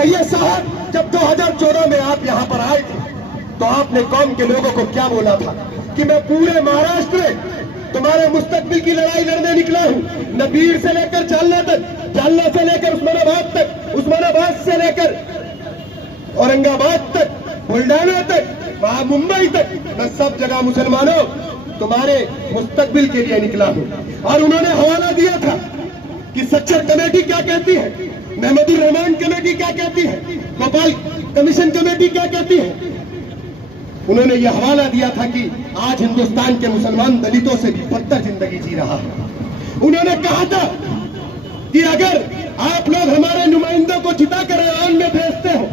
कहिए साहब, जब 2014 में आप यहाँ पर आए थे तो आपने कौम के लोगों को क्या बोला था कि मैं पूरे महाराष्ट्र में तुम्हारे मुस्तकबिल की लड़ाई लड़ने निकला हूं, नबीर से लेकर जालना तक, जालना से लेकर उस्मानाबाद तक, उस्मानाबाद से लेकर औरंगाबाद तक, बुल्डाना तक, वहां मुंबई तक, मैं सब जगह मुसलमानों तुम्हारे मुस्तकबिल के लिए निकला हूं। और उन्होंने हवाला दिया था कि सच्चर कमेटी क्या कहती है, महमूदुर रहमान कमेटी क्या कहती है, गोपाल कमीशन कमेटी क्या कहती है। उन्होंने यह हवाला दिया था कि आज हिंदुस्तान के मुसलमान दलितों से भी बदतर जिंदगी जी रहा है। उन्होंने कहा था कि अगर आप लोग हमारे नुमाइंदों को जिता कर ऐवान में भेजते हो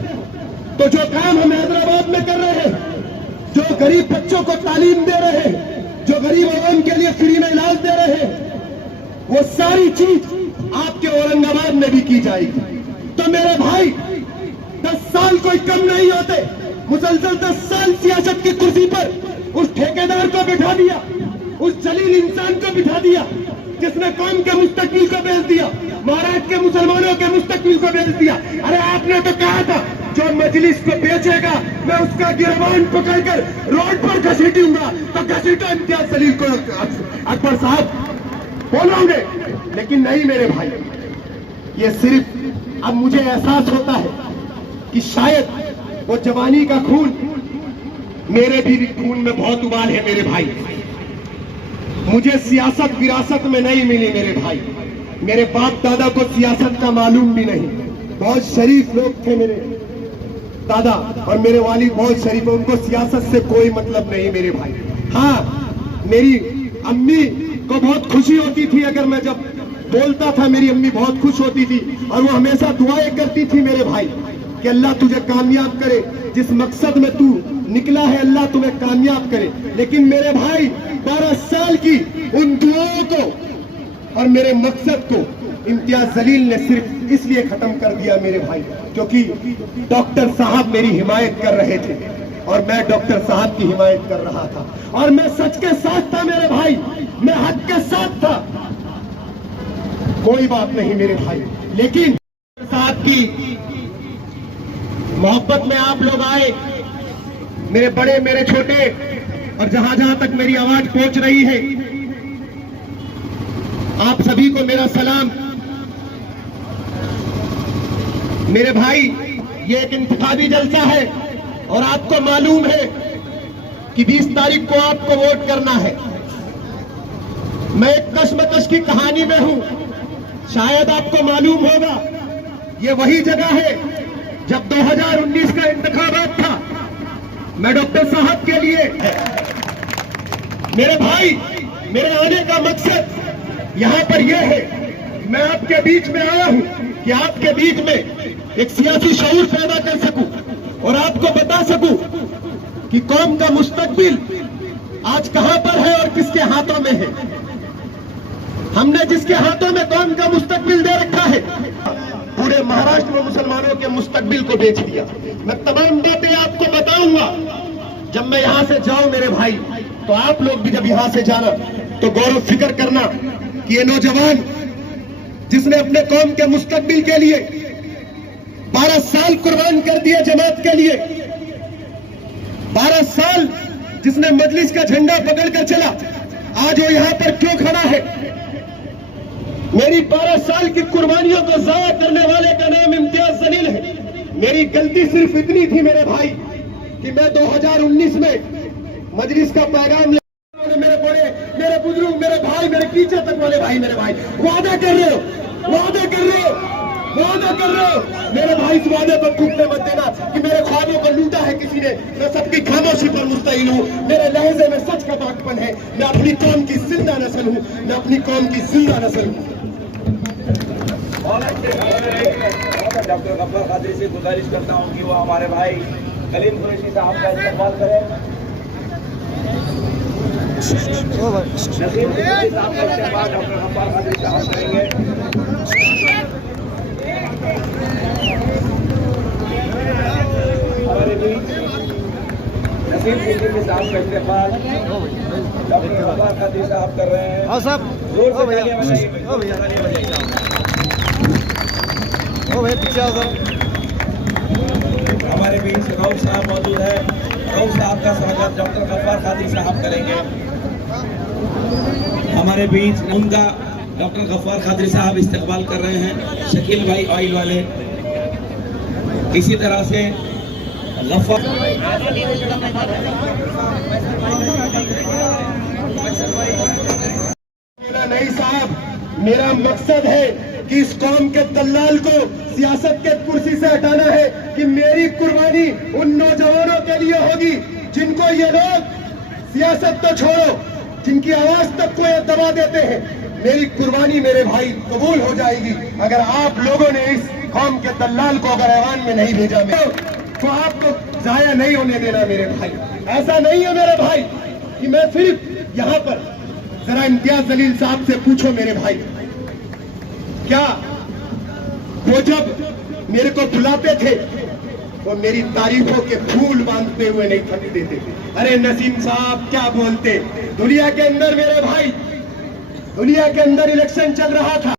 तो जो काम हम हैदराबाद में कर रहे हैं, जो गरीब बच्चों को तालीम दे रहे हैं, जो गरीब आवाम के लिए फ्री में इलाज दे रहे हैं, वो सारी चीज आपके औरंगाबाद में भी की जाएगी। तो मेरे भाई 10 साल कोई कम नहीं होते, मुसलसल 10 साल सियासत की कुर्सी पर उस ठेकेदार को बिठा दिया, उस जलील इंसान को बिठा दिया जिसने कौम के मुस्तकबिल को बेच दिया, महाराष्ट्र के मुसलमानों के मुस्तकबिल को बेच दिया। अरे आपने तो कहा था जो मजलिस को बेचेगा मैं उसका गिरबान पकड़कर रोड पर घसीटूंगा, तो घसीटो इम्तियाज जलील को अकबर साहब बोलोगे। लेकिन नहीं मेरे भाई, ये सिर्फ अब मुझे एहसास होता है कि शायद वो जवानी का खून मेरे भी खून में बहुत उबाल है मेरे भाई। मुझे सियासत विरासत में नहीं मिली मेरे भाई, मेरे बाप दादा को सियासत का मालूम भी नहीं। बहुत शरीफ लोग थे मेरे दादा और मेरे वालिद बहुत शरीफ, उनको सियासत से कोई मतलब नहीं मेरे भाई। हाँ, मेरी अम्मी को बहुत खुशी होती थी अगर मैं जब बोलता था, मेरी अम्मी बहुत खुश होती थी और वो हमेशा दुआएं करती थी मेरे भाई कि अल्लाह तुझे कामयाब करे, जिस मकसद में तू निकला है अल्लाह तुम्हें कामयाब करे। लेकिन मेरे भाई 12 साल की उन दुआओं को और मेरे मकसद को इम्तियाज जलील ने सिर्फ इसलिए खत्म कर दिया मेरे भाई क्योंकि डॉक्टर साहब मेरी हिमायत कर रहे थे और मैं डॉक्टर साहब की हिमायत कर रहा था और मैं सच के साथ था मेरे भाई, मैं हक के साथ था। कोई बात नहीं मेरे भाई, लेकिन साहब की मोहब्बत में आप लोग आए, मेरे बड़े मेरे छोटे, और जहां जहां तक मेरी आवाज पहुंच रही है आप सभी को मेरा सलाम। मेरे भाई, ये एक इंतखाबी जलसा है और आपको मालूम है कि 20 तारीख को आपको वोट करना है। मैं एक कश्मकश की कहानी में हूं, शायद आपको मालूम होगा, ये वही जगह है जब 2019 का इंतखाबात था, मैं डॉक्टर साहब के लिए। मेरे भाई, मेरे आने का मकसद यहां पर यह है, मैं आपके बीच में आया हूं कि आपके बीच में एक सियासी शऊर पैदा कर सकूं और आपको बता सकूं कि कौम का मुस्तकबिल आज कहां पर है और किसके हाथों में है। हमने जिसके हाथों में कौम का मुस्तकबिल दे रखा है, पूरे महाराष्ट्र में मुसलमानों के मुस्तकबिल को बेच दिया। मैं तमाम बातें आपको बताऊंगा जब मैं यहां से जाऊं मेरे भाई, तो आप लोग भी जब यहां से जाना तो गौरव फिक्र करना कि ये नौजवान जिसने अपने कौम के मुस्तकबिल के लिए 12 साल कुर्बान कर दिए जमात के लिए, 12 साल जिसने मजलिस का झंडा पकड़कर चला, आज वो यहां पर क्यों खड़ा है? मेरी 12 साल की कुर्बानियों को जाया करने वाले का नाम इम्तियाज जलील है। मेरी गलती सिर्फ इतनी थी मेरे भाई कि मैं 2019 में मजलिस का पैगाम मेरे बड़े, मेरे बुजुर्ग, मेरे भाई, मेरे पीछे तक वाले भाई, मेरे भाई वादा कर रहे हो, वादा कर रहे हो, वादा कर रहे हो मेरे भाई, इस वादे को टूटने मत देना कि मेरे ख्वाबों को लूटा है किसी ने। मैं सबकी खामोशी पर मुस्तहिल हूँ, मेरे लहजे में सच का पाकपन है, मैं अपनी कौम की जिंदा नस्ल हूँ, मैं अपनी कौम की जिंदा नस्ल हूँ। डॉक्टर गफ्फार कादरी से गुजारिश करता हूँ कि वो हमारे भाई कलीम कुरैशी साहब का इस्तेमाल करें। नसीम कुरैशी साहब का इस्तेमाल डॉक्टर गफ्फार कादरी साहब करेंगे। हमारे बीच नसीम कुरैशी साहब का इस्तेमाल डॉक्टर गफ्फार कादरी साहब कर रहे हैं। जोर से तालियां बजाइए। ओ भैया पीछे आओ सर। हमारे बीच रऊफ साहब मौजूद है। रऊफ साहब का स्वागत डॉक्टर गफ्फार कादरी साहब करेंगे। हमारे बीच उनका डॉक्टर गफ्फार कादरी साहब इस्तकबाल कर रहे हैं, शकील भाई ऑयल वाले। इसी तरह से गफ्फार मेरा नहीं साहब, मेरा मकसद है कि इस कौम के दलाल को सियासत के कुर्सी से हटाना है, कि मेरी कुर्बानी उन नौजवानों के लिए होगी जिनको ये लोग सियासत तो छोड़ो, जिनकी आवाज तक को ये दबा देते हैं। मेरी कुर्बानी मेरे भाई कबूल हो जाएगी अगर आप लोगों ने इस कौम के दलाल को अगर ऐवान में नहीं भेजा तो आपको जाया नहीं होने देना मेरे भाई। ऐसा नहीं है मेरे भाई कि मैं सिर्फ यहाँ पर, जरा इम्तियाज जलील साहब से पूछो मेरे भाई, क्या वो जब मेरे को बुलाते थे वो मेरी तारीफों के फूल बांधते हुए नहीं थकते थे? अरे नसीम साहब क्या बोलते, दुनिया के अंदर मेरे भाई, दुनिया के अंदर इलेक्शन चल रहा था,